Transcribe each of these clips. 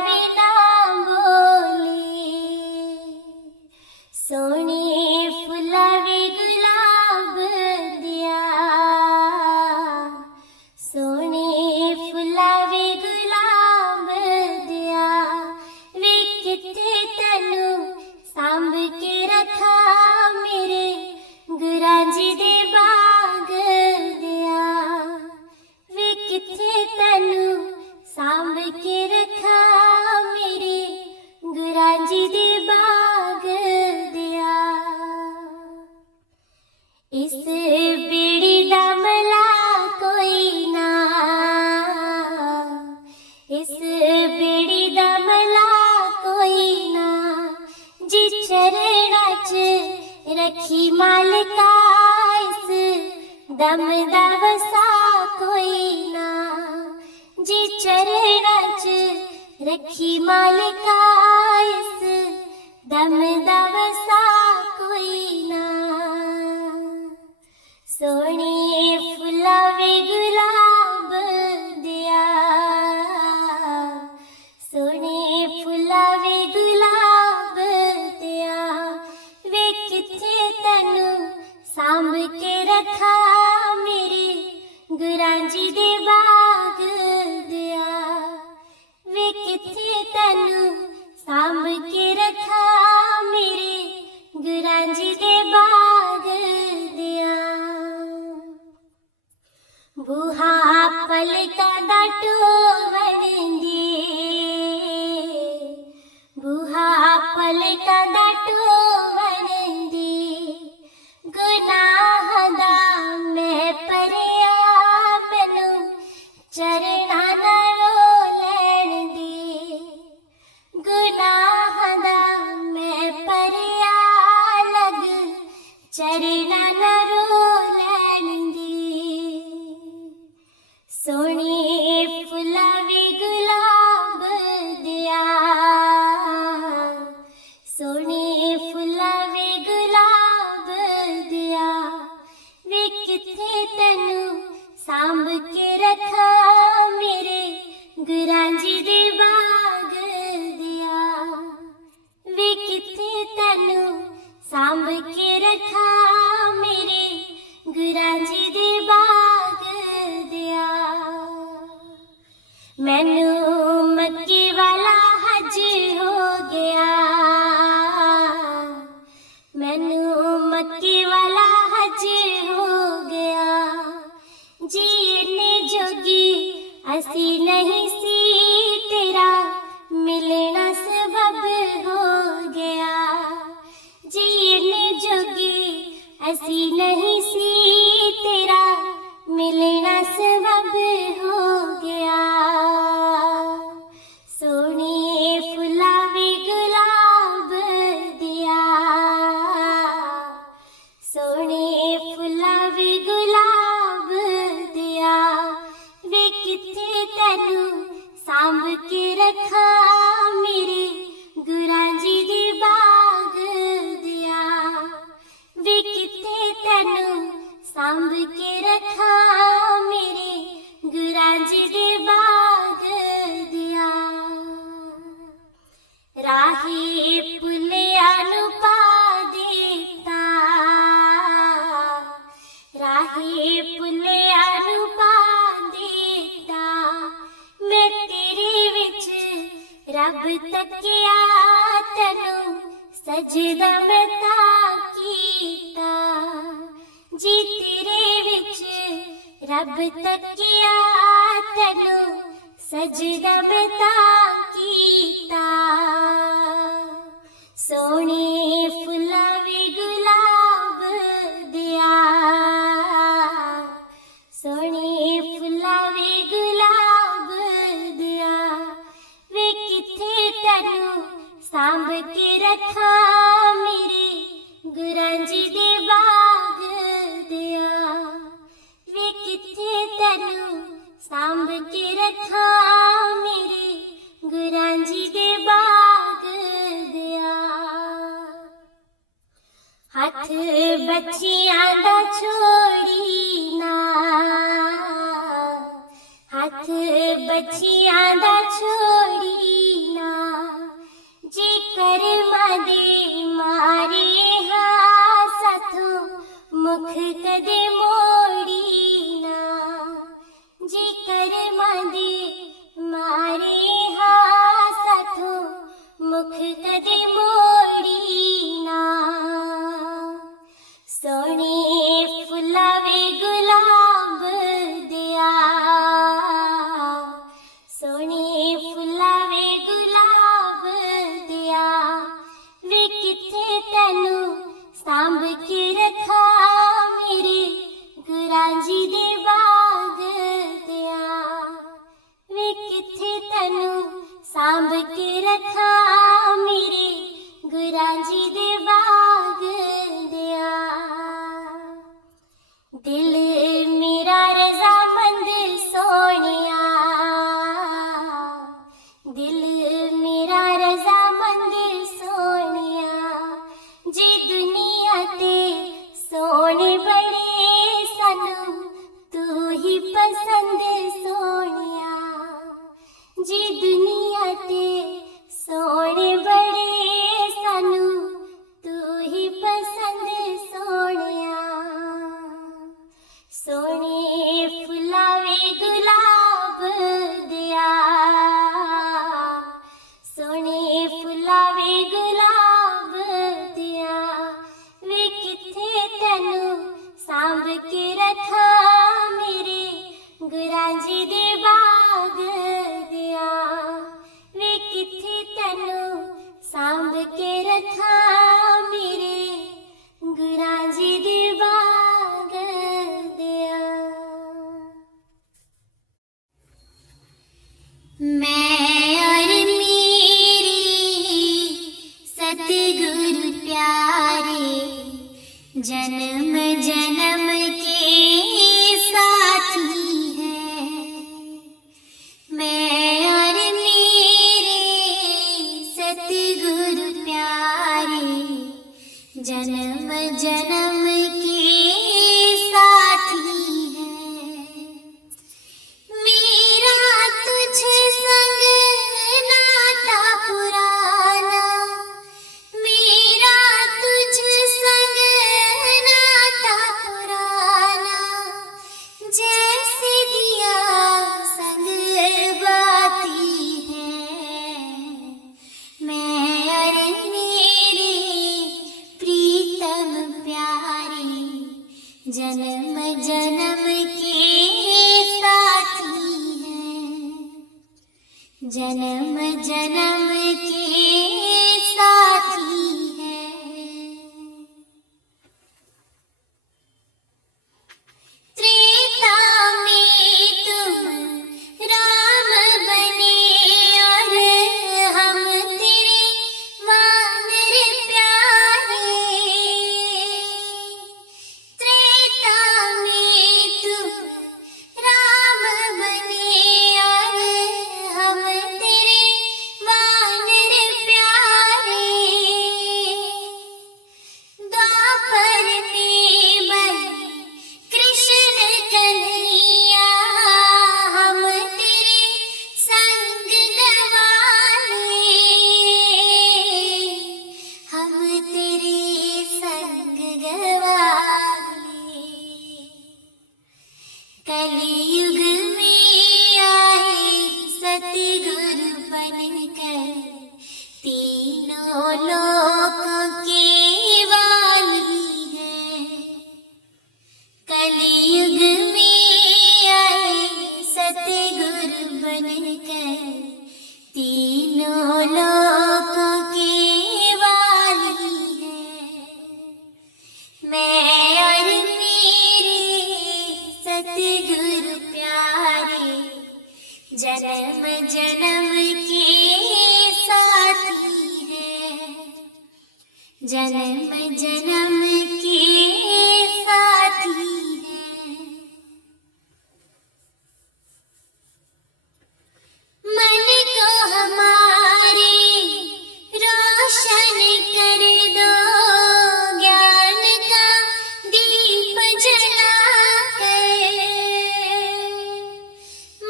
ਵੀ ਨਾ ਬੋਲੀ, ਸੋਹਣੇ ਫੁੱਲਾਂ ਵੇ ਗੁਲਾਬ ਦਿਆ, ਸੋਹਣੇ ਫੁੱਲਾਂ ਵੇ ਗੁਲਾਬ ਦਿਆ, ਵੇ ਕਿੱਥੇ ਤੈਨੂੰ ਸਾਂਭ ਕੇ ਰੱਖਾਂ ਮੇਰੇ ਗੁਰਾਂ ਜੀ ਦੇ ਬਾਗ ਦਿਆ, ਵੇ ਕਿੱਥੇ ਤੈਨੂੰ ਸਾਂਭ ਕੇ ਰੱਖਾਂ ਮੇਰੇ ਗੁਰਾਂ ਜੀ ਦੇ ਬਾਗ ਦਿਆ। ਇਸ ਬੇੜੀ ਦਾ ਮਲਾ ਕੋਈ ਨਾ, ਇਸ ਬੇੜੀ ਦਾ ਮਲਾ ਕੋਈ ਨਾ, ਜੀ ਚਰਨਾਂ 'ਚ ਰੱਖੀ ਮਾਲਕਾ ਇਸ ਦਮ ਦਾ ਵਸਾ ਕੋਈ ਨਾ, ਜੀ ਚਰਨਾਂ 'ਚ ਰੱਖੀ ਮਾਲਕਾ ਇਸ ਦਮ ਦਾ ਵਸਾ ਕੋਈ ਨਾ। ਸੋਹਣੇ ਫੁੱਲਾਂ ਵੇ ਗੁਲਾਬ ਦਿਆ, ਸੋਹਣੇ ਫੁੱਲਾਂ ਵੇ ਗੁਲਾਬ ਦਿਆ, ਵੇ ਕਿੱਥੇ ਤੈਨੂੰ ਸਾਂਭ ਕੇ ਰੱਖਾਂ ਮੇਰੇ ਗੁਰਾਂ ਜੀ ਦੇ ਬਾਗ ਦਿਆ, ਵੇ ਕਿੱਥੇ ਤੈਨੂੰ ਸਾਂਭ ਕੇ ਰੱਖਾਂ ਮੇਰੇ ਗੁਰਾਂ ਜੀ ਦੇ ਬਾਗ ਦਿਆ। ਬੂਹਾ ਪਲਕਾਂ ਦਾ ਟੋਵਣ ਦੀ, ਬੂਹਾ ਪਲਕਾਂ ਦਾ ਟੋਵਣ ਦੀ, ਗੁਨਾਹ ਦਾ ਮੈਂ ਭਰਿਆ ਮੈਨੂੰ ਚਰਨਾਂ ਨਾਲੋਂ ਲੈਣ ਦੀ, ਗੁਨਾਹ ਦਾ ਮੈਂ ਭਰਿਆ ਲਗ ਚਰਨਾਂ ਨਾਲੋਂ ਲੈਣ ਦੀ। ਸੋਹਣੇ ਫੁੱਲਾਂ ਵੇ ਗੁਲਾਬ ਦਿਆ, ਸੋਹਣੇ ਫੁੱਲਾਂ ਵੇ ਗੁਲਾਬ ਦਿਆ, ਵੇ ਕਿੱਥੇ ਤੈਨੂੰ ਸਾਂਭ ਕੇ ਰੱਖਾਂ ਮੇਰੇ ਗੁਰਾਂ ਜੀ ਦੇ ਬਾਗ ਦਿਆ, ਵੇ ਕਿੱਥੇ ਤੈਨੂੰ ਸਾਂਭ ਕੇ ਰੱਖਾਂ ਮੇਰੇ ਗੁਰਾਂ ਜੀ ਦੇ ਬਾਗ ਦਿਆ। ਮੈਨੂੰ ਮੱਕੇ ਵਾਲਾ ਹਜ ਹੋ ਗਿਆ, ਮੈਨੂੰ ਮੱਕੇ ਵਾਲਾ ਹਜ ਹੋ ਗਿਆ, ਜੀ ਇੰਨੇ ਜੋਗੀ ਅਸੀਂ ਨਹੀਂ ਸੀ ਤੇਰਾ ਮਿਲਣਾ ਸਬਬ ਹੋ ਗਿਆ, ਜੀ ਇੰਨੇ ਜੋਗੀ ਅਸੀਂ ਨਹੀਂ ਸੀ ਤੇਰਾ ਮਿਲਣਾ ਸਬਬ ਹੋ ਗਿਆ। ਸੋਹਣੇ ਫੁੱਲਾਂ ਵੇ ਗੁਲਾਬ ਦਿਆ, ਸੋਹਣੇ ਫੁੱਲਾਂ ਵੇ ਗੁਲਾਬ ਦਿਆ, ਵੇ ਕਿੱਥੇ ਤੈਨੂੰ ਸਾਂਭ ਕੇ ਰੱਖਾਂ ਮੇਰੇ ਗੁਰਾਂ ਜੀ ਦੇ ਬਾਗ ਦਿਆ, ਵੇ ਕਿੱਥੇ ਤੈਨੂੰ ਸਾਂਭ ਕੇ ਰੱਖਾਂ ਮੇਰੇ ਗੁਰਾਂ ਜੀ ਦੇ ਬਾਗ ਦਿਆ। ਰਾਹੀ ਪੁੱਲਿਆਂ ਨੂੰ ਪਾ ਦਿੱਤਾ, ਰਾਹੀ ਪੁੱਲਿਆਂ ਨੂੰ ਪਾ ਦਿੱਤਾ, ਮੈਂ ਤੇਰੇ ਵਿੱਚ ਰੱਬ ਤੱਕਿਆ, ਤੈਨੂੰ ਸਜਦਾ ਮੈਂ ਤਾਂ ਕੀਤਾ, ਜੀ ਤੇਰੇ ਵਿੱਚ ਰੱਬ ਤੱਕਿਆ, ਤੈਨੂੰ ਸਜਦਾ ਮੈਂ ਤਾਂ ਕੀਤਾ। ਸੋਹਣੇ ਫੁੱਲਾਂ ਵੇ ਗੁਲਾਬ ਦਿਆ, ਸੋਹਣੇ ਫੁੱਲਾਂ ਵੇ ਗੁਲਾਬ ਦਿਆ, ਵੇ ਕਿੱਥੇ ਤੈਨੂੰ ਸਾਂਭ ਕੇ ਰੱਖਾਂ ਮੇਰੇ ਗੁਰਾਂ ਜੀ ਦੇ ਬਾਗ ਦਿਆ, ਵੇ ਕਿੱਥੇ ਤੈਨੂੰ ਸਾਂਭ ਕੇ ਰੱਖਾਂ ਮੇਰੇ ਗੁਰਾਂ ਜੀ ਦੇ ਬਾਗ ਦਿਆ। ਹੱਥ ਬੱਚਿਆਂ ਦਾ ਛੋੜੀ ਨਾ, ਹੱਥ ਬੱਚਿਆਂ ਦਾ ਛੋੜੀ दुनिया ते सोने बड़े सानू तू ही पसंद सोनिया सोने फुलावे गुलाब दिया सोने फुलावे गुलाब दिया वे किथे तेनू सांभ के रखा मेरे गुरां जी दे बाग दिया वे किथे तेनू सांभ के रखा मेरे गुरां जी दे बाग दिया। मैं और मेरे सतगुरु प्यारे जन्म जन्म के साथी हैं मैं और मेरे सतगुरु प्यारे जन्म जन्म के साथी हैं मेरा तुझ संग नाता पुराना मेरा तुझ संग नाता पुराना जैसे दिया संग बाती है मैं और मेरे प्रीतम प्यारे जन्म जन्म के साथी हैं जन्म जन्म के साथी हैं त्रेता में तुम राम बने और हम तेरे वानर प्यारे त्रेता में तुम राम बने और हम तेरे वानर प्यारे द्वापर में बने कृष्ण कन्हैया हम तेरे संग गवाले हम तेरे संग गवाले कलयुग में आए सतगुरु बनकर तीनों लोकों के वाली हैं कलयुग में आए सतगुरु बनकर तीनों लोकों के वाली हैं मैं और मेरे सतगुरु प्यारे जन्म जन्म के साथी हैं जन्म जन्म के साथी हैं मन को हमारे रोशन कर दो ज्ञान का दीप जला कर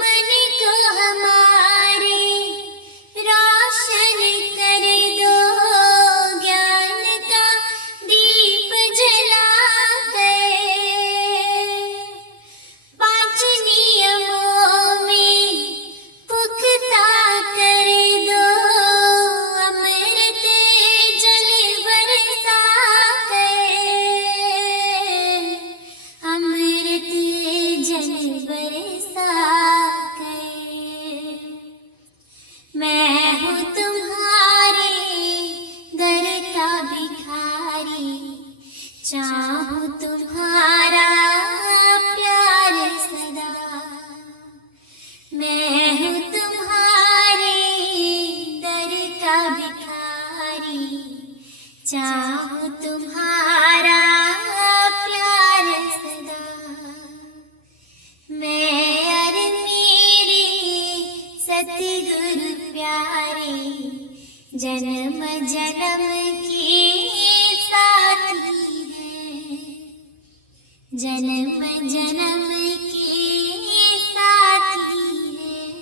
मन को हमारे रोशन कर दो ज्ञान का दीप जला कर पांच नियमों में पुख्ता कर दो अमृत जल बरसा कर अमृत जल बरसा कर मैं हूँ तुम्हारे दर का भिखारी चाहूँ तुम्हारा प्यार सदा मैं हूँ तुम्हारे दर का भिखारी चाहूँ तुम्हारा प्यार सदा मैं और मेरे सतगुरु प्यारे जन्म जन्म के साथी हैं जन्म जन्म के साथी हैं।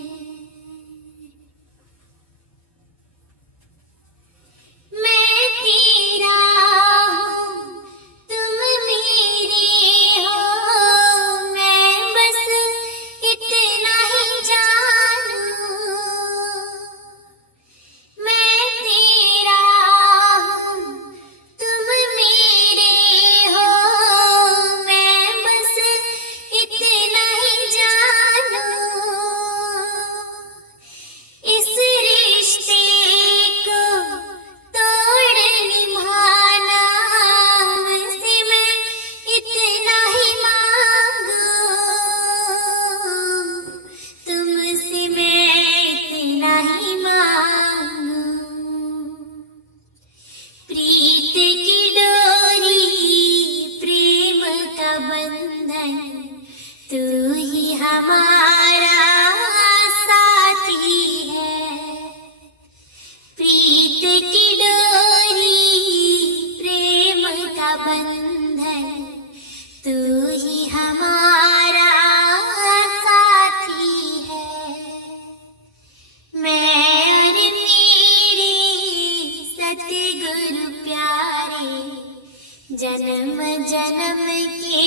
जन्म जन्म के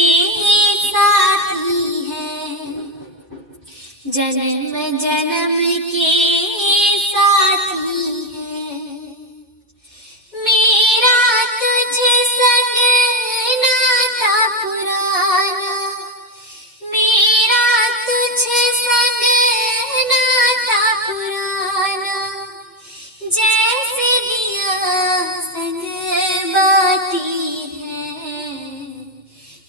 साथी हैं, जन्म जन्म के साथी हैं। मेरा तुझ संग नाता पुराना, मेरा तुझ संग नाता पुराना, जैसे दिया संग बाती है।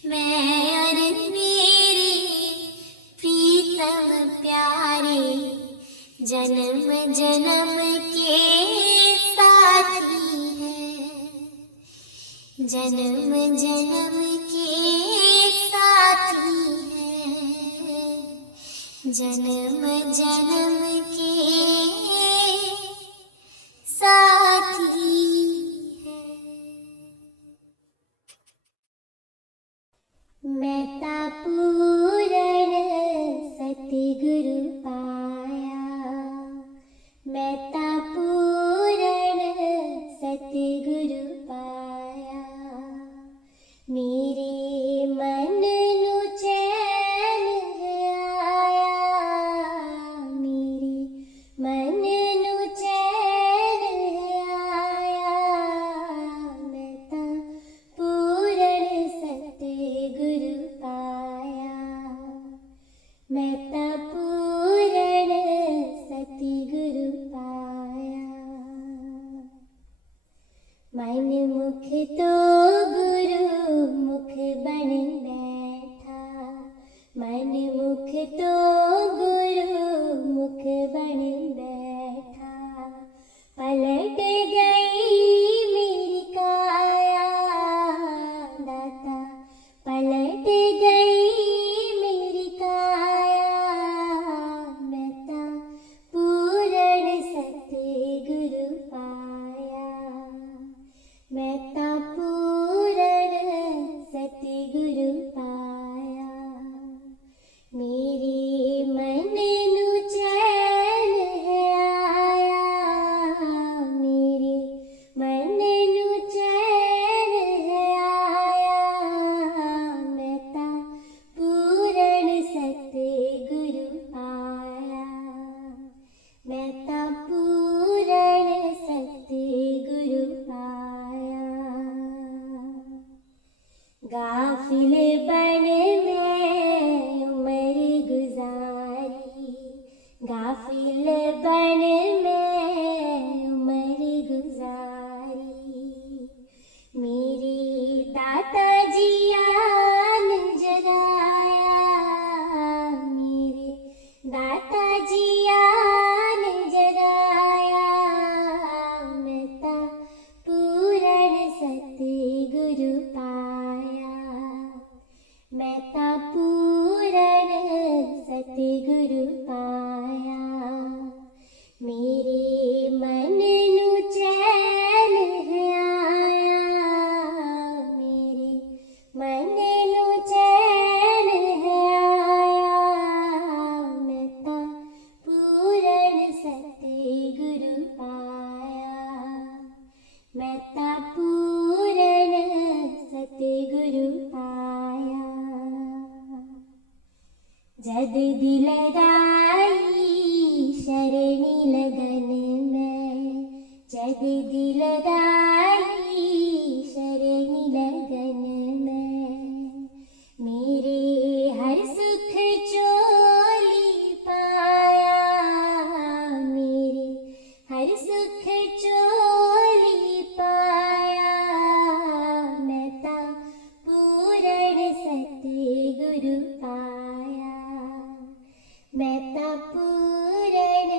मैं और मेरे प्रीतम प्यारे जन्म जन्म के साथी हैं, जन्म जन्म के साथी हैं, जन्म जन्म के साथी हैं। मैं पूरण सतगुरु पाया, मैं पूरण सतगुरु पाया। मेरे मन नु चैन है आया, मेरे मन नु चैन है आया। मैं पूरण सतगुरु पाया, मैं पूरण सतगुरु पाया। मन मुख तो गुरु मुख बन बैठा, मन मुख तो गुरु मुख बन बैठा। पलट गई मेरी काया दाता, पलट गई मेरी काया। मैं पूरण सतगुरु पाया, मैं पूरण सतगुरु पाया। मेरे मन नु चैन है आया, मेरे मन नु चैन है आया। मैं पूरण सतगुरु पाया, मैं पूरण सतगुरु पाया। गाफिल बन में उम्र गुजारी, गाफिल बन में उम्र गुजारी। मेरे दाता जी आन जगाया, मेरे दाता जी आन जगाया। मैं पूरण सतगुरु पाया, मैं पूरण सतगुरु पाया। मेरे मन नु चैन है आया, मेरे मन नु चैन है आया। मैं पूरण सतगुरु पाया, मैं पूरण सतगुरु पाया। जद दिल लगाई शरणी लगन में, जद दिल लगाई शरणी लगन में। मेरे हर सुख चोली पाया, मेरे हर सुख चोली पाया। मैं पूरण सतगुरु पाया, मैं पूरण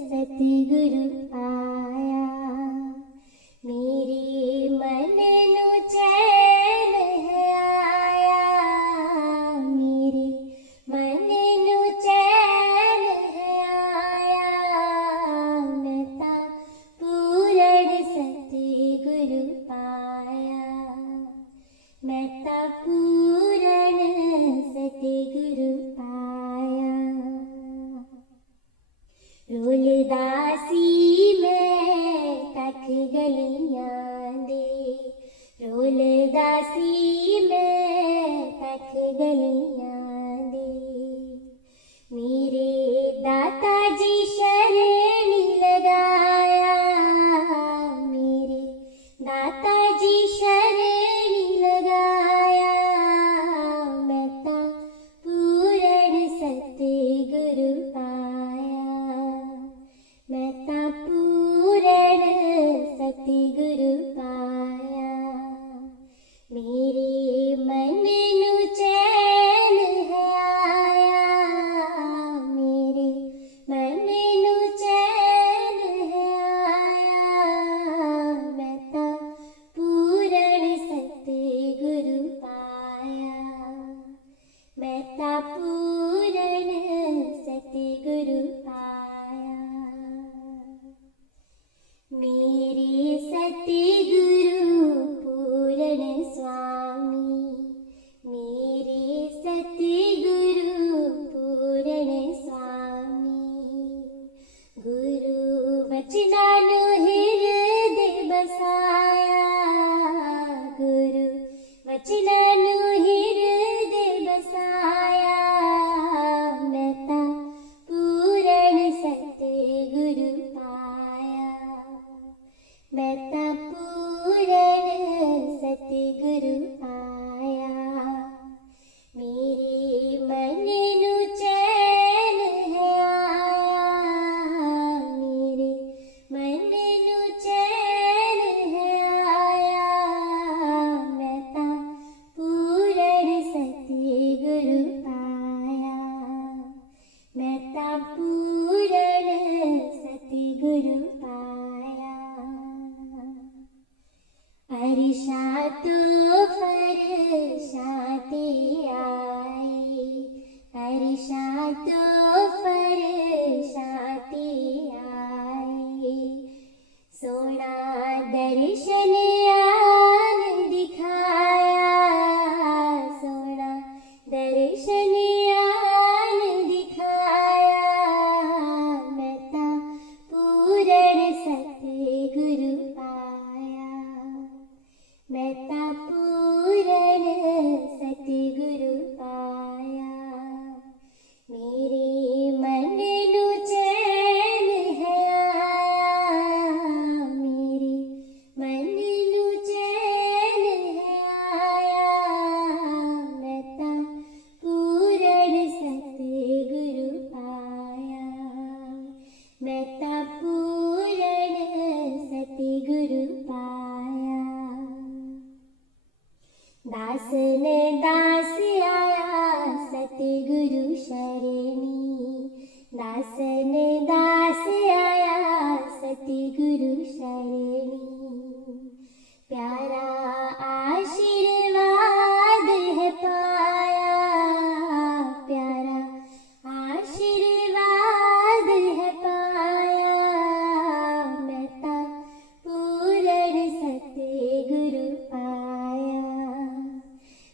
सतगुरु पाया। मेरे मन नु चैन है आया, मेरे मन नु चैन है आया। मैं पूरण सतगुरु पाया, मैं पूरण सतगुरु पाया। रोलदासी में तक गलियां दे, फूलदासी में तक गलियां दे, मेरे दाता जी शरणी लगाया, मेरे दाता जी शरणी लगाया, मैं ता पूरण सतगुरु पाया, मैं ता पूरण सतगुरु पाया, मेरे मन नू चैन है आया, मेरे मन नू चैन है आया, मैं ता पूरण सतगुरु पाया, मैं ता पूरण सतगुरु पाया, मेरे सतगुरु पूरण स्वामी, मेरे सतगुरु पूरण स्वामी, गुरु वचनानु हृदय बसाया, गुरु वचनानु हृदय बसाया, मैं ता पूरण सतगुरु पाया, मैं ता पूरण सतगुरु पाया, मेरे मन नू चैन है आया, मेरे मन नू चैन है आया, मैं ता पूरण सतगुरु पाया, मैं ता पूरण सतगुरु पाया, अर्षा तो फरशाते आए, अर्षा तो फरशाते आए, सोना दर्शन आन दिखाया, सोना दर्शन आन दिखाया, मैं ता पूरण सतगुरु पाया, मैं ता पूरण सतगुरु पाया, मेरे मन नू चैन है आया, मेरे मन नू चैन है आया, मैं ता पूरण सतगुरु पाया, मैं ता पूरण सतगुरु पाया, दास ने दास आया सतगुरु शरणी, दास ने दास आया सतगुरु शरणी, प्यारा आशीर्वाद है पाया, प्यारा आशीर्वाद है पाया, मैं ता पूरण सतगुरु पाया,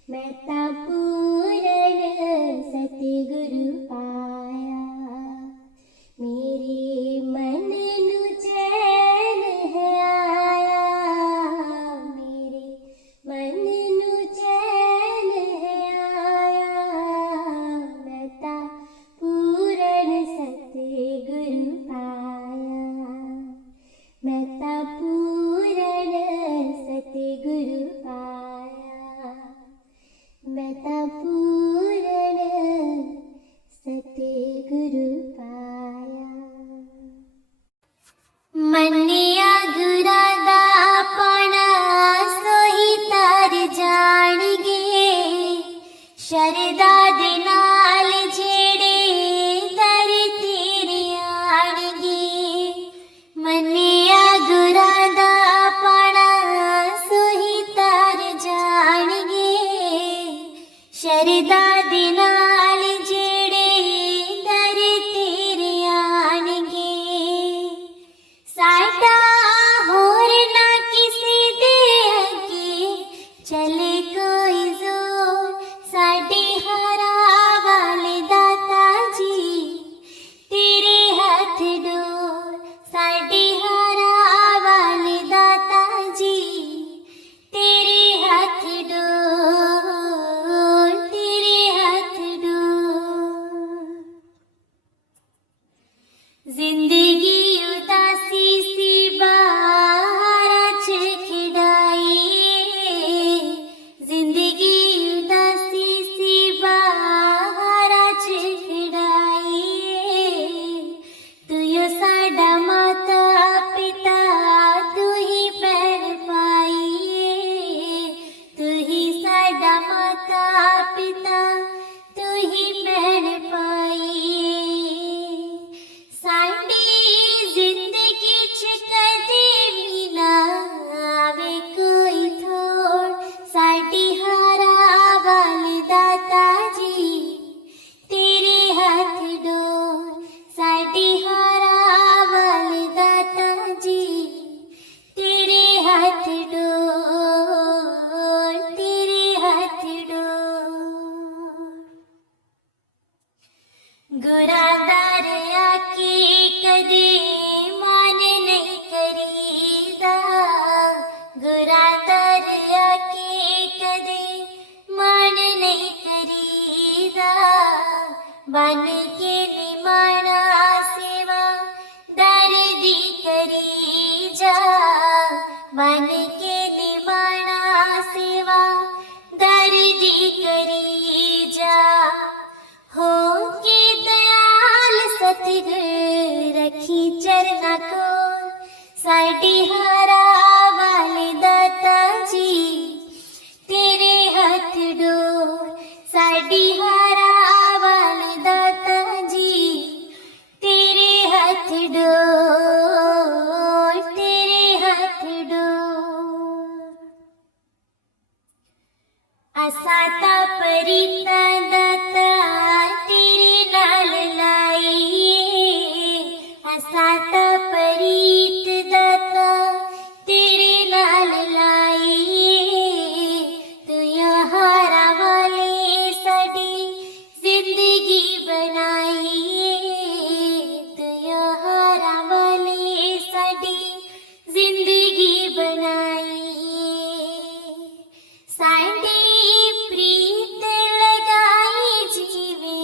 मैं ता पूरण सतगुरु पाया, मेरे मन नू चैन है आया, मेरे बन के निमाणा सेवा दर्दी करी जा, बन के निमाणा सेवा दर्दी करी जा। हो के दयाल सतगुर रखी चरना को साडी हारा वाले दाता जी, तेरे हाथ डोर साडी हारा वाले दाता जी, तेरे हाथ डोर, तेरे हाथ डोर। असा ता परीता दाता तेरे नाल लाईए, असा ता परीत दाता तेरे नाल लाईए। तू हारा वाले साडी जिंदगी बनाईए, तू हारा वाले साडी जिंदगी बनाईए। साडी प्रीत लगाई जीवे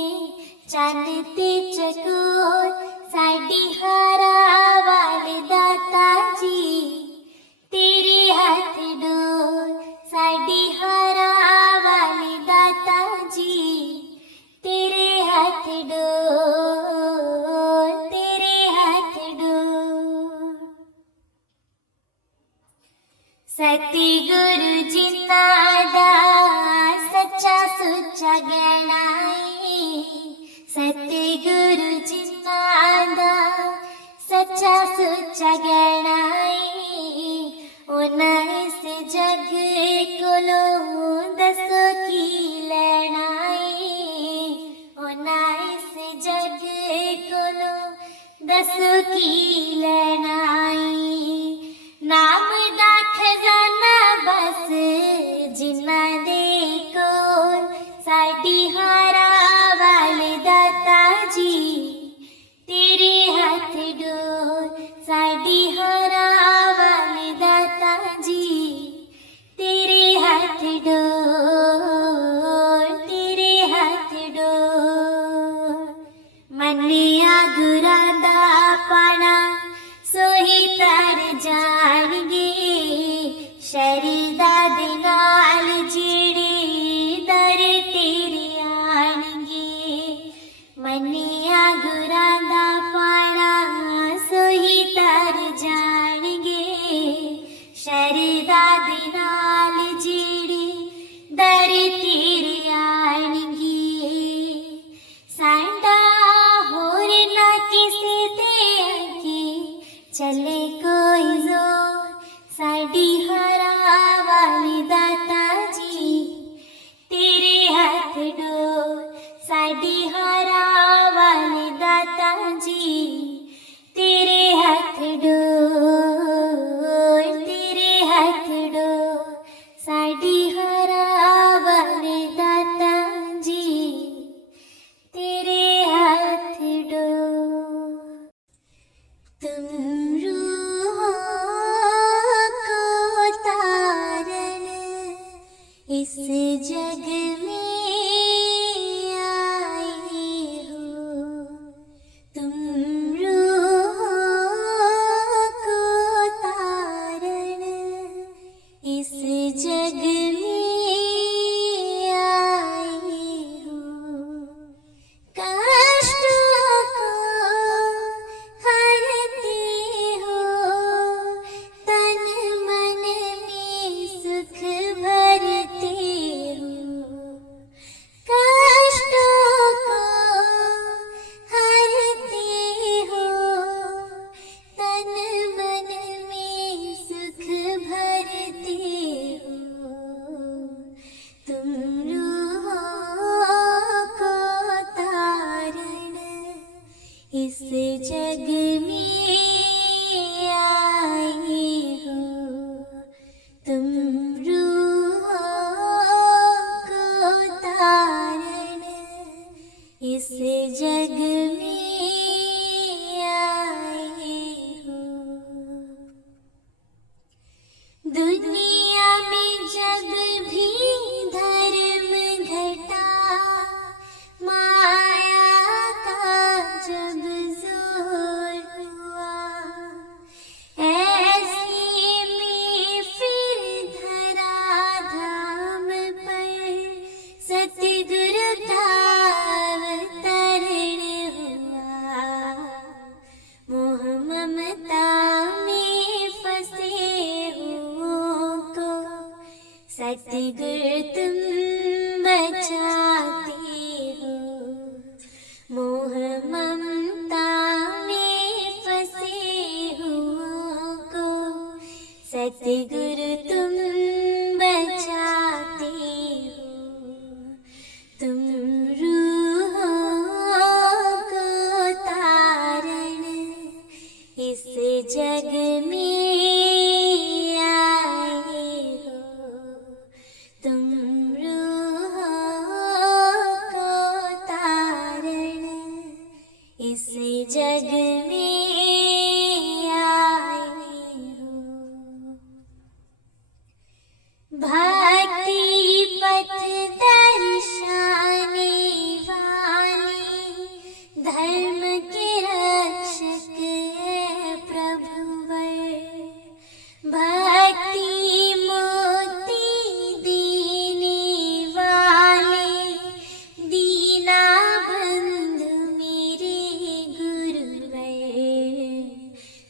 चंद ते चकोर, साडी हारा वाले दाता जी, तेरे हाथ डोर साडी हारा वाले दाता जी, तेरे हाथ डोर, तेरे हाथ डोर। सतगुरु जिन्ना दा सच्चा सुच्चा गहनाई, सतगुरु जिन्ना दा सच्चा सुच्चा गहनाई। उन्हां इस जग कोलों दसो की लैना है, उन्हां इस जग कोलों दसो की लैना है। नाम दा खजाना बस जिन्ना दे कोल, साडी हारा वाले दाता जी, तेरे हाथ डोर साडी हारा वाले दाता जी, तेरे हाथ डोर, तेरे हाथ डोर। मन्निया गुरां दा पाना सोही तर जाणगे, शरीदा दे नाल जेड़े दर तेरे आणगे। मन्निया गुरां दा पाना सोही तर जाणगे, शरीदा दे नाल जेड़े दर तेरे आणगे। साडा होर ना किसे ते अगे चले कोई जोर, साडी हारा वाले दाता जी, तेरे हाथ डोर साडी हारा वाले दाता जी, तेरे हाथ डोर, तेरे हाथ डोर साडी हारा वाले दाता जी, तेरे हाथ डोर। तुम रूह हो सतगुरु तुम बचाते हो, मोह ममता में फंसे हुओं को सतगुरु तुम बचाते हो। तुम रूहों को तारण इस जग में आए हो, तुम रूहों को तारण इस जग में आए हो। भक्ति पथ दर्शाने वाले धर्म के रक्षक है प्रभुवर, भक्ति मुक्ति देने वाले दीना बंधु मेरे गुरुवर।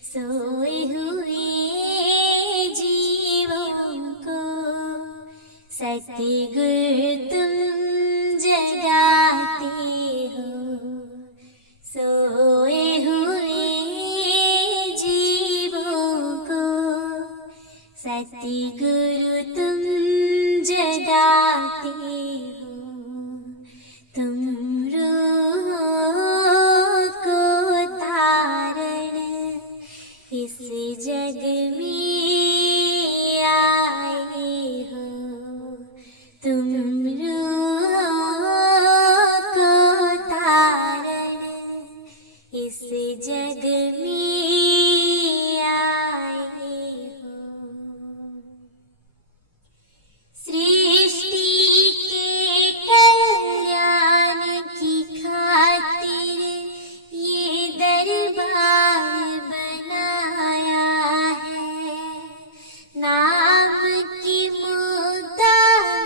सोए हुए जीवों को सतगुरु तुम जगाते हो, सोए हुए जीवों को सतगुरु तुम जगाते हो। तुम रूहों को तारण इस जग में आए हो, तुम रूहों को तारण इस जग में आए हो। सृष्टि के कल्याण की खातिर ये दरबार बनाया है, नाम की मुक्ता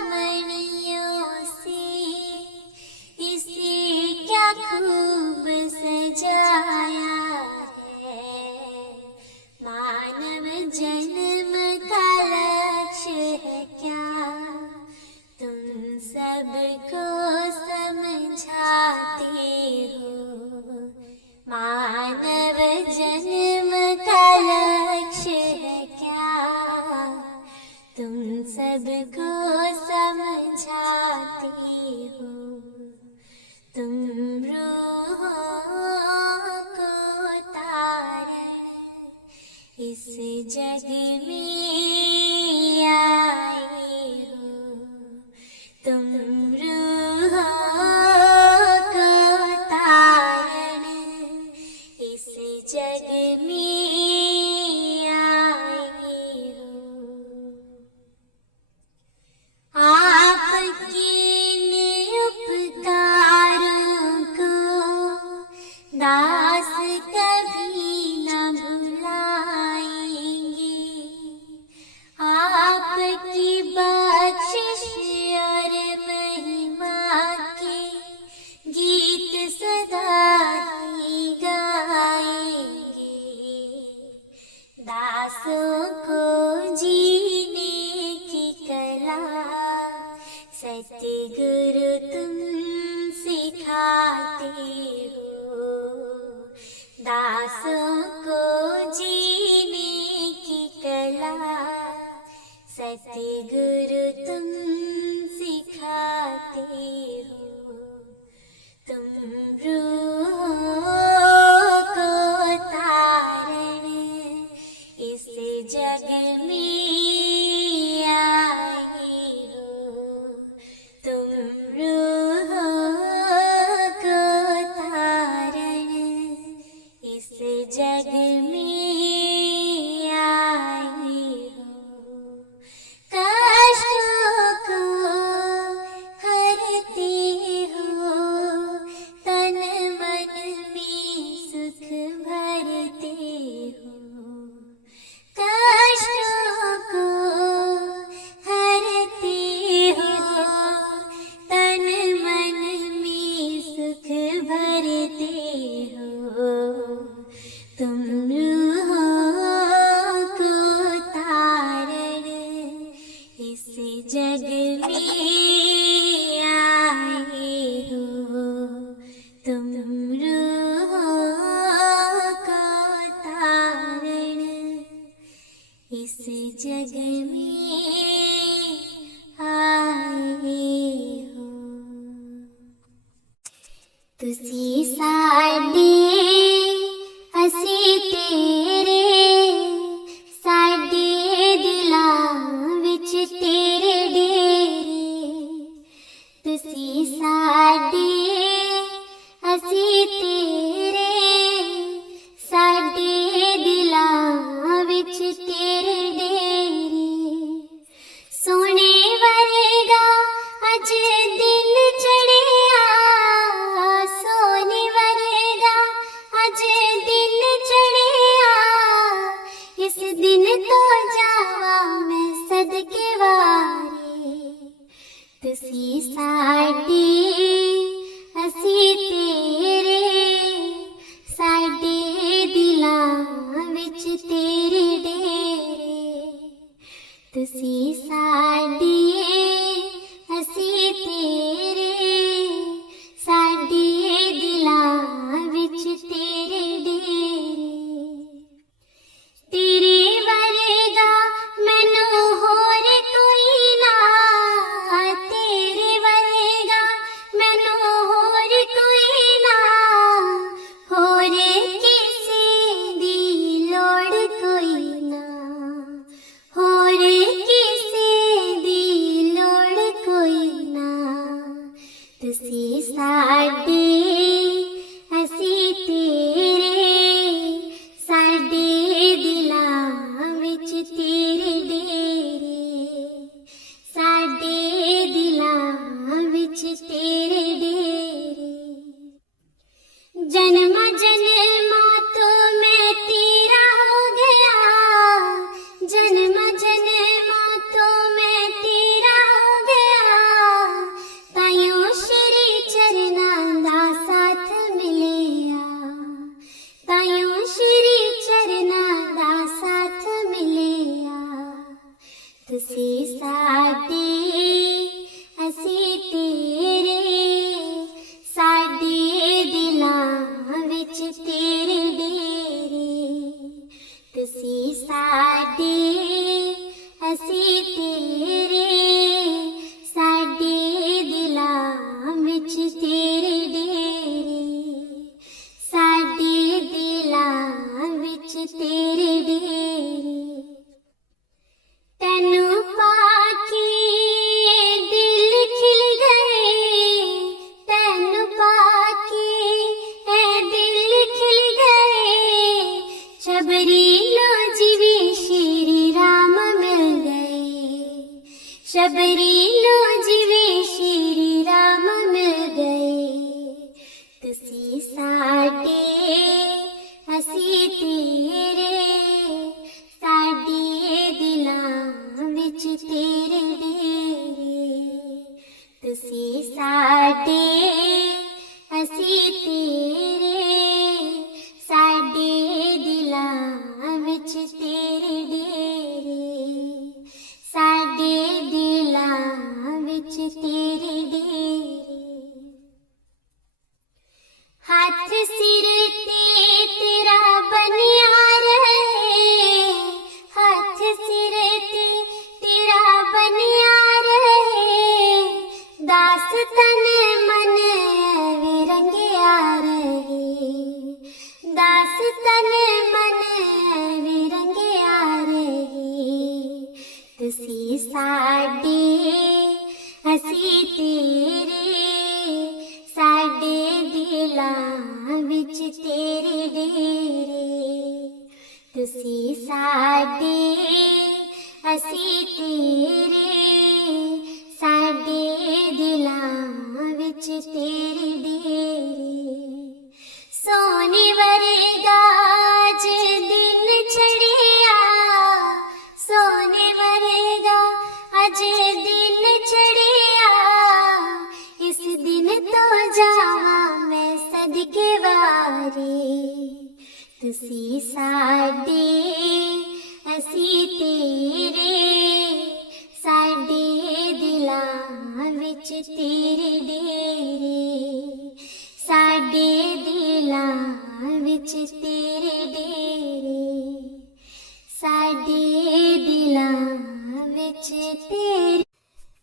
मणियों से इसे क्या खूब सजाया है। मानव जन्म का लक्ष्य है क्या, तुम सबको समझाते हो। मानव जन्म का लक्ष्य है क्या, तुम सबको समझाते हो। तुम रूहों को तारण इस जग में आए हो, तुम रूहों को तारण इस जग में आए हो। आपके उपकारों को दास कभी न भुलाएंगे, आपकी बख्शिश और महिमा के गीत सदा ही गाएंगे। दासों को जीने की कला सतगुरु तुम सिखाते हो, दासों को जीने की कला सतगुरु तुम सिखाते हो। तुम रूहों को तारण इस जग में आए हो, तुम रूहों को तारण इस जग में आए हो। कष्टों को हरते हो, तन मन में सुख भरते हो। कष्टों इस जग में आए हो। तुसी साडे असी तेरे, साडे दिलां विच तेरे डेरे। तुसी साडे असी तेरे, साडे दिलां विच तेरे डेरे। सोने वरेगा अज दिन चढ़िया, सोने वरेगा अज दिन चढ़िया। इस दिन तो जावा मैं सदके वारे। तुसी साडे असी तेरे, साडे दिलां विच तेरे डेरे। तुसी साडे असी तेरे, साडे दिलां विच तेरे डेरे। तेरे वरेगा मैनू होर कोई ना, तेरे वरेगा मैनू होर कोई ना। होर किसे दी लोड़ कोई ना, होर किसे दी लोड़ कोई ना। तुसी साडे असी तेरे, साडे दिलां विच तेरे डेरे। साडे दिलां विच तेरे डेरे। जन्म जन्मा तो मैं तेरा हो गया, जन्म जन्मा तो मैं तेरा हो गया। ताइयों श्री चरनां दा साथ मिलिया, ताइयों श्री चरनां दा साथ मिलिया। तुसी साडे असी तेरे, साडे दिलां विच तेरे डेरे। तुसी साडे असी तेरे, साडे दिलां विच तेरे डेरे। साडे दिलां विच तेरे डेरे। तैनू पाके दिल खिल गए, तैनू पाके ए दिल खिल गए। शबरी लो जीवी श्री राम मिल गए, शबरी लो जीवी श्री राम मिल गए। तुसी साडे असी तेरे, साडे दिलां विच तेरे डेरे। तुसी साडे असी तेरे, साडे दिलां विच तेरे डेरे। साडे दिलां विच तेरे डेरे। हाथ सिर ते तेरा बनिया रहे, हाथ सिर ते तेरा बनिया रहे। दास तन मन विरंगिया रहे, दास तन मन विरंगिया रहे। तुसी साडे असी तेरे, साडे दिलां विच तेरे डेरे। तुसी साडे असी तेरे, साडे दिलां विच तेरे डेरे। सोने वरेगा अज दिन चढ़िया, सोने वरेगा अज दिन चढ़िया। इस दिन तो जावा मैं सदके वारे। तुसी साडे असी तेरे, साडे दिलां विच तेरे डेरे। साडे दिलां विच तेरे डेरे, साडे विच तेरे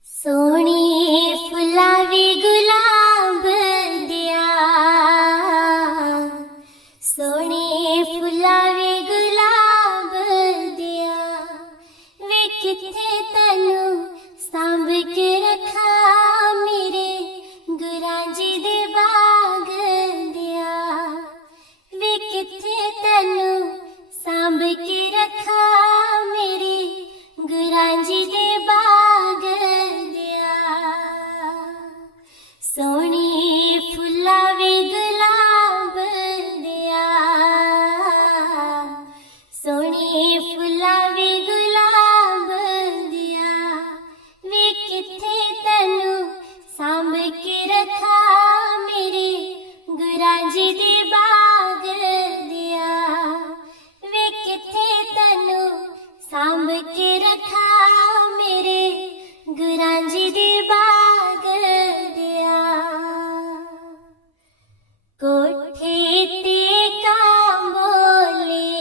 सोहणी फुलावी गुलाब दिया सोहणी फुलावी गुलाब दिया वे किथे तैनू सांभ के रखा मेरे गुरां जी दे बाग दिया वे किथे तैनू सांभ के रखा मेरे गुरां जी दे बाग दिया सोहणी फुलावी गुलाब दिया सोहणी फुलावी गुलाब दिया वे किथे तैनू सांभ के रखा मेरे गुरां जी दे बाग दिया वे किथे तैनू सांभ के रखा मेरे गुरां जी दे बाग दिया कोठे ते कां बोले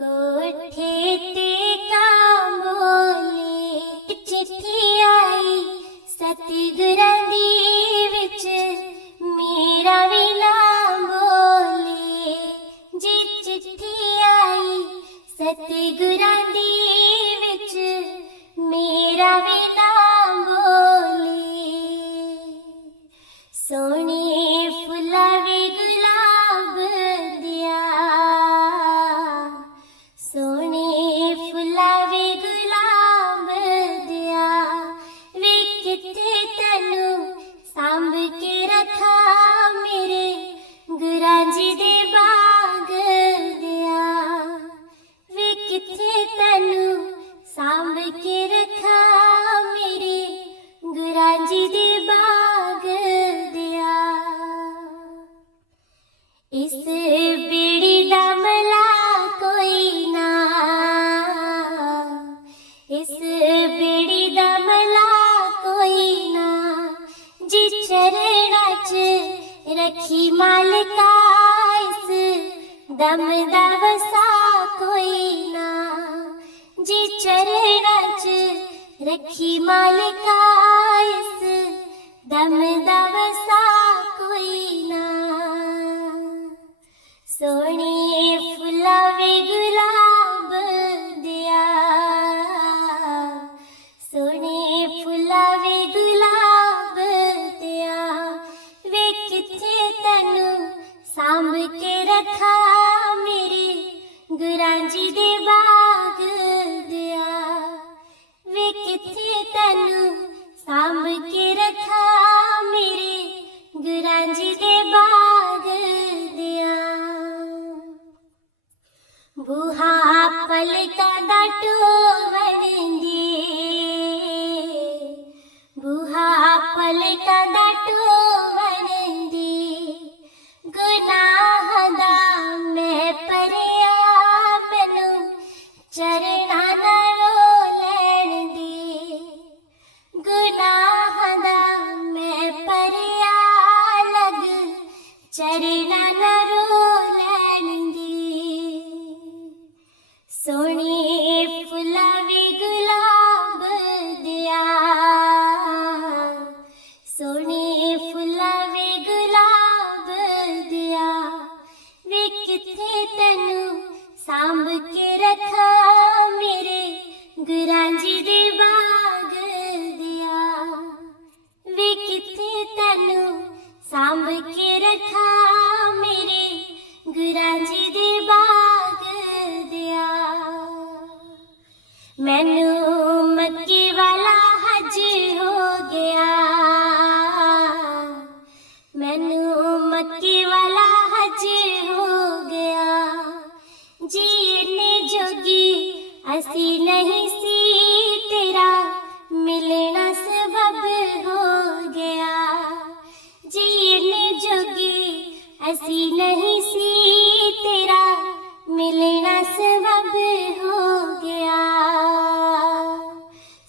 कोठे ते कां बोले चिट्ठी आई सतगुरां दी विच मेरा भी नाम बोले जी चिट्ठी आई सतगुरां दी विच मेरा भी नाम बोले सोहणी फुलावी गुलाब दिया सोहणी फुलावी गुलाब दिया वे किथे तैनू सांभ के रखा मेरे गुरां जी दे बाग दिया वे किथे तैनू सांभ के रखा मेरे गुरां जी दे बाग दिया इस बेड़ी दा मला कोई ना इस बेड़ी दा मला कोई ना जी चरणा च रखी मालका इस दम दा वसा कोई ना जी चरणा च रखी मालका इस दम दा वसा कोई ना सोहणी फुलावी गुलाब दिया सोहणी फुलावी गुलाब दिया वे किथे तैनू सांभ के रखा मेरे गुरां जी दे बाग दिया वे किथे तैनू सांभ के रखा मेरे गुरां जी दे बाग दिया बूहा पलका दा टोवण दी बूहा पलका दा टोवण दी गुनाह दा मैं परिया मैनू चरणा नालों लैण दी गुनाह दा मैं परिया लग चरणा नालों लैण दी सोहणी फुलावी गुलाब दिया सोहणी फुलावी गुलाब दिया वे किथे तैनू सांभ के रखा मेरे गुरां जी दे बाग दिया वे किथे तैनू सांभ के रखा मेरे गुरां जी दे बाग दिया मैनू मक्के वाला हज हो गया मैनू मक्के वाला हज हो गया जीने जोगी असी नहीं सी तेरा मिलना सबब हो गया जीने जोगी असी नहीं सी तेरा मिलना सबब हो गया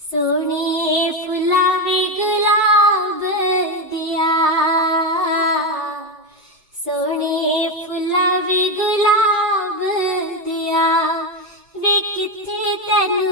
सोहणी फुलावी गुलाब दिया सोहणी फुलावी गुलाब दिया वे किथे तैनू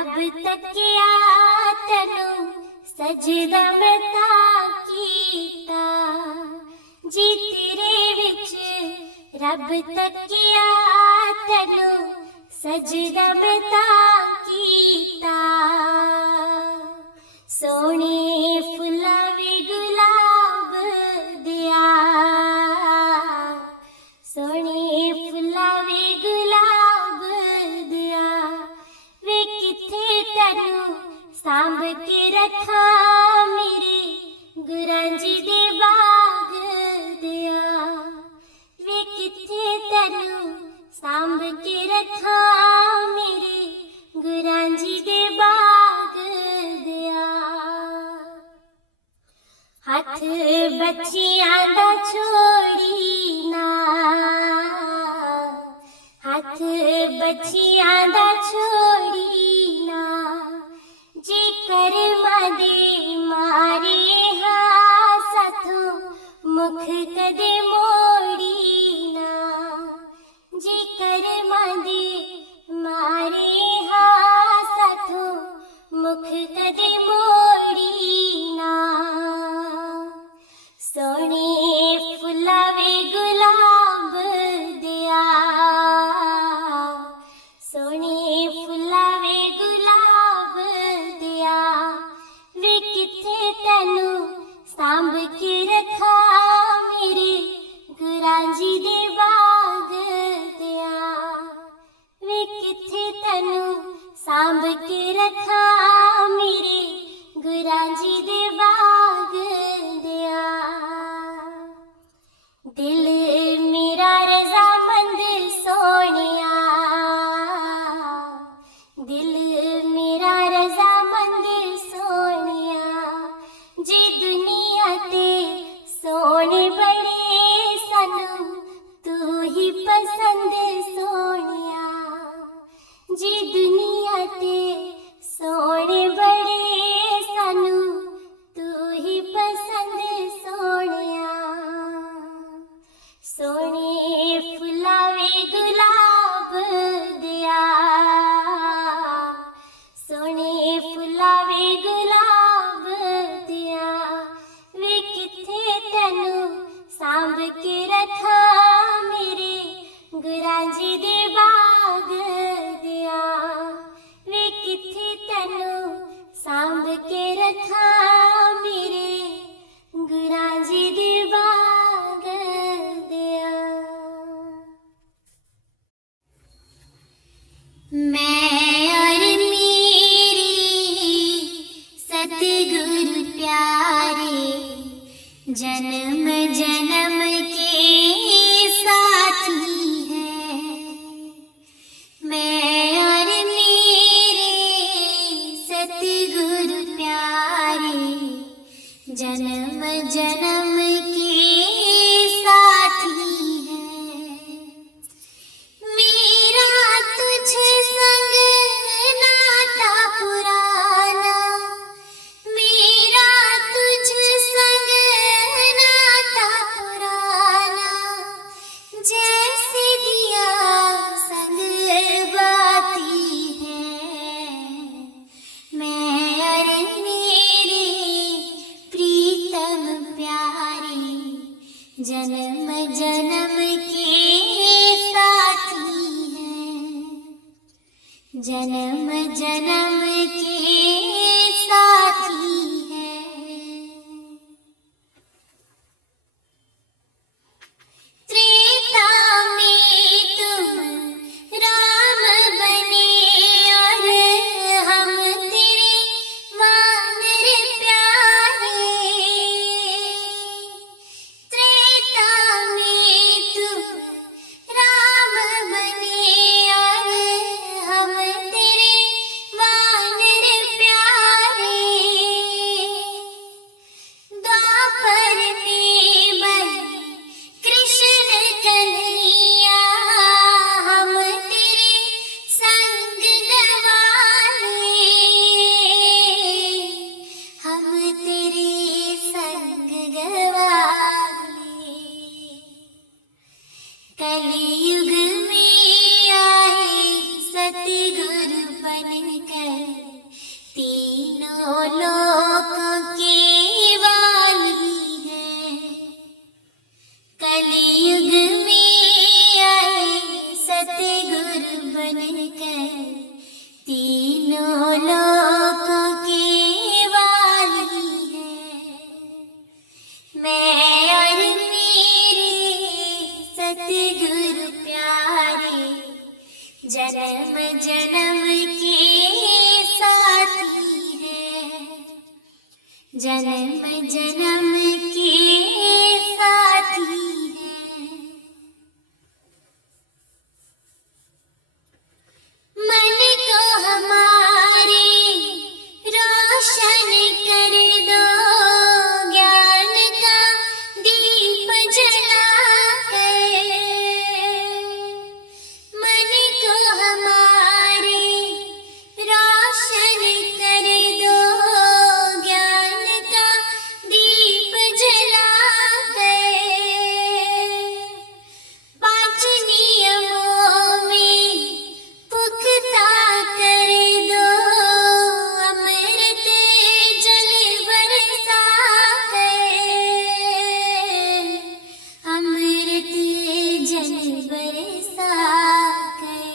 रब तकिया तैनू सजदा मैं तां कीता जी तेरे विच रब तकिया तैनू सजदा मैं तां कीता सोहणे फुल्लां वी गुलाब दिया सोहणे फुल्लां वी गुलाब दिया वे किथे तैनू सांभ के रखा मेरे गुरांजी दे बाग दिया वे किथे तैनू सांभ के रखा मेरे गुरांजी दे बाग दिया हथ बच्चियां दा छोड़ी ना हथ बच्चियां दा छोड़ी ना जे कर्मां दे मारे हाँ साथों मुख कदे मोड़ी ना जे कर्मां दे मारे हाँ साथों मुख कदे मोड़ी ना सोहणे फुल्लां वे गुलाब दिया सोहणे फुल्लां वे गुलाब दिया वे किथे तैनू सांभ के रखा मेरे गुरांजी दे बाग दिया वे किथे तैनू सांभ के रखा मेरे गुरांजी दे बाग दिया दिल मेरा रज़ामंद सोहणिया दिल मेरा रज़ामंद सोहणिया जे दुनिया ते सोहणे बड़े सानू तू ही पसंद सोहणिया जे दुनिया ते सोहणे बड़े सानू तू ही पसंद सोहणिया सोहणे फुल्लां वे गुलाब दिया सोहणे फुल्लां वे गुलाब दिया वे किथे तैनू सांभ के रखा मेरे गुरांजी दे बाग दिया वे किथे तैनू सांभ के रखा मेरे गुरांजी दे बाग दिया मैं और मेरे सतगुरु प्यारे जन्म जन्म के साथी हैं मैं और मेरे सतगुरु प्यारे जन्म जन्म के साथी हैं मेरा तुझ संग नाता पुराना मेरा तुझ संग नाता पुराना जैसे दिया संग बाती है मैं और मेरे प्रीतम प्यारे जन्म जन्म के साथी हैं जन्म जन्म के साथी हैं त्रेता में तुम राम बने और हम तेरे वानर प्यारे त्रेता में तुम राम बने और हम तेरे वानर प्यारे द्वापर में बने कृष्ण कन्हैया हम तेरे संग गवाले हम तेरे संग गवाले कलयुग में आए सतगुरु बनकर सतगुरु प्यारे, जन्म जन्म के साथी है, जन्म जन्म के साथी है। मन को हमारे रोशन कर दो, ज्ञान का दीप जला कर। मन को हमारे रोशन कर दो, ज्ञान का दीप जला कर। पांच नियमों में पुख्ता कर दो, अमृत जल बरसा कर, अमृत जल बरसा कर।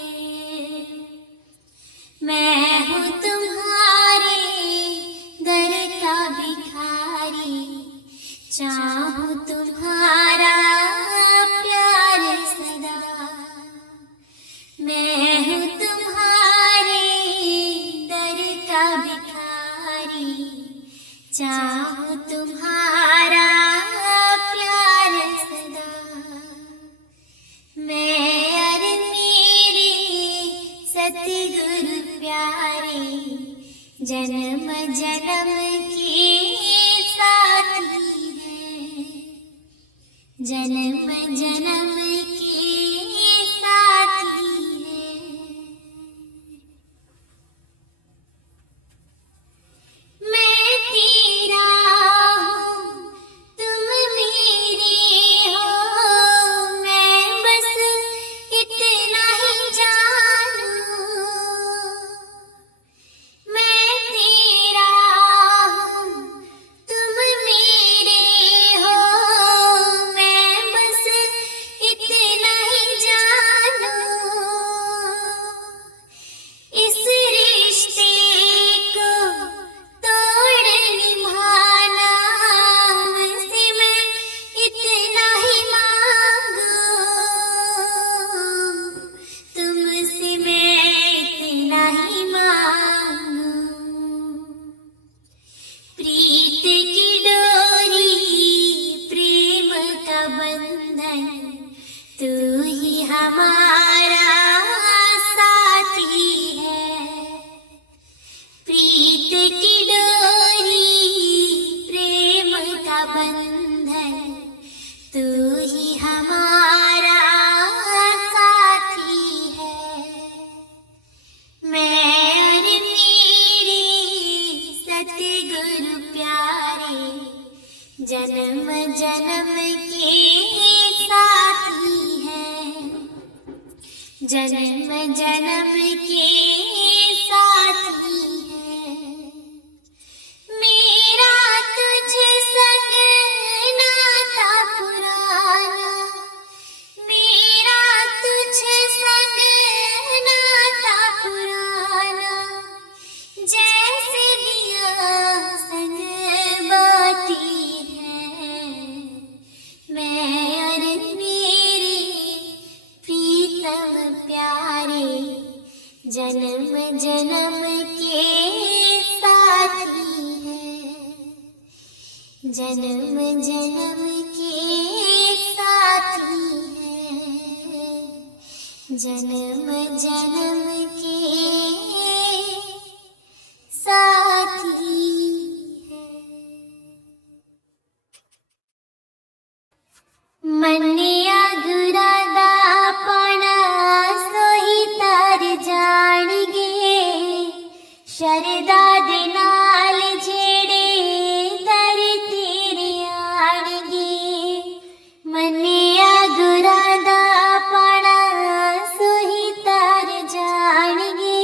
मैं हूँ तुम्हारे दर का भिखारी, चाहूँ तुम्हारा प्यार सदा। मैं हूँ तुम्हारे दर का भिखारी, चाहूँ तुम्हारा प्यार सदा। मैं और मेरे सतगुरु प्यारे, जन्म जन्म के साथी हैं, जन्म जन्म के साथी हैं। मैं तेरा हूँ, तुम मेरे हो, मैं बस इतना ही जानूं। मैं तेरा हूँ, तुम मेरे हो, मैं बस इतना ही जानूं। इस रिश्ते को तोड़ निभाना मुझसे मैं इतना ही मांगू, तुमसे मैं इतना ही मांगू। प्रीत की डोरी, प्रेम का बंधन, तू ही हमारा साथी है। प्रीत की डोरी, प्रेम का बंधन, तू ही हमारा साथी है। मैं और मेरे सतगुरु प्यारे, जन्म जन्म के साथी हैं, जन्म जन्म के साथी हैं। मेरा तुझ संग नाता पुराना, मेरा तुझ संग नाता पुराना, जैसे दिया संग बाती है। मैं और मेरे प्रीतम प्यारे, जन्म जन्म के साथी हैं, जन्म जन्म के साथी हैं, जन्म जन्म के साथी हैं। मन्निया गुरादा पणा सोही तार जाणगे, शरदा दे नाल जेड़े दर तेरे आणगे। मन्निया गुरादा पणा सोही तार जाणगे,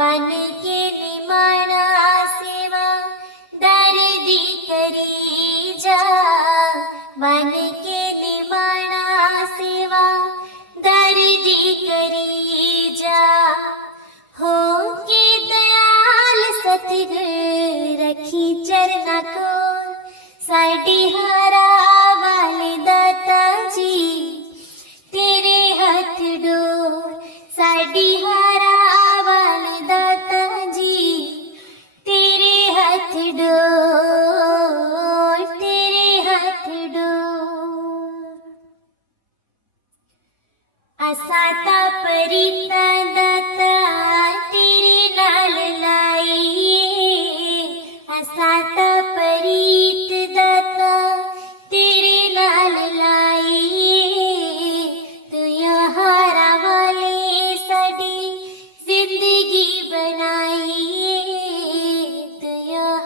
बन के निमाणा सेवा दर्दी करी जा, बन के निमाणा सेवा दर्दी करी जा। हो के दयाल सतगुर रखी चरना को साडी हारा वाले दाता जी, तेरे हाथ डोर साडी हारा वाले दाता जी, तेरे हाथ डोर, तेरे हाथ डोर। असा ता परीता दाता तेरे नाल लाईए, असा ता परीत दाता तेरे नाल लाईए। तू हारा वाले साडी जिंदगी बनाईए, तू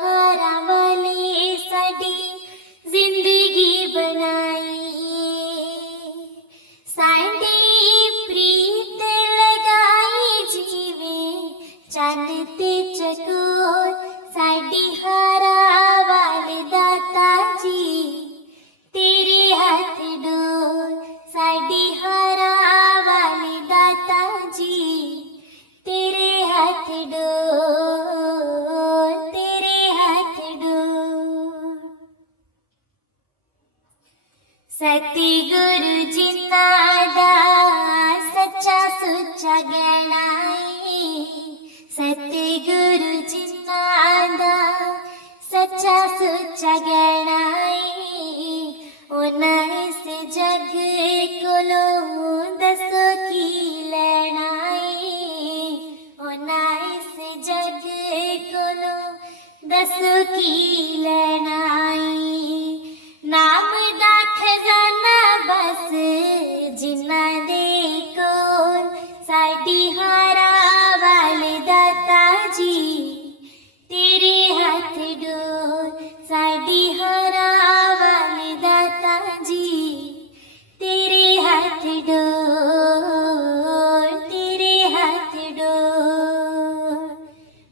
हारा वाले साडी जिंदगी बनाईए। साडी प्रीत लगाई जीवे चंद ते चकोर, साडी हारा वाले दाता जी, तेरे हाथ डोर साडी हारा वाले दाता जी, तेरे हाथ डोर, तेरे हाथ डोर। सतगुरु जिन्ना दा सच्चा सुच्चा गहनाई, सतगुरु जिन्ना दा सच्चा सुच्चा गहनाई। उन्हां इस जग कोलों दसो की लैना है, उन्हां इस जग कोलों दसो की लैना है। नाम दा खजाना बस जिन्ना दे कोल, साडी हारा वाले दाता जी, तेरे हाथ डोर साडी हारा वाले दाता जी, तेरे हाथ डोर, तेरे हाथ डोर।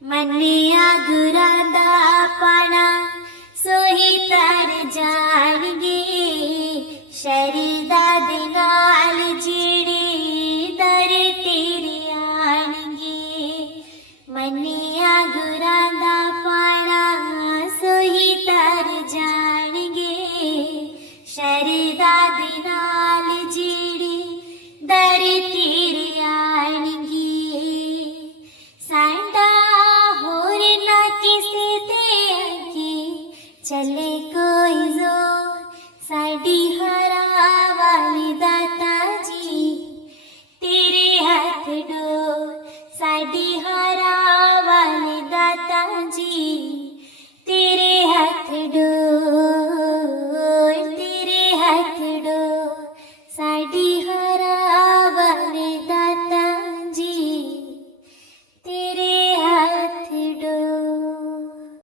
मन्निया गुरां दा पाना सोही तर जाणगे, शरीदा दे नाल जेड़े दर तेरे आणगे। मन्निया गुरां दा पाना सोही तर जाणगे, शरीदा दे नाल जेड़े दर तेरे आणगे। साडा होर ना किसे ते अगे चले कोई जोर, साडी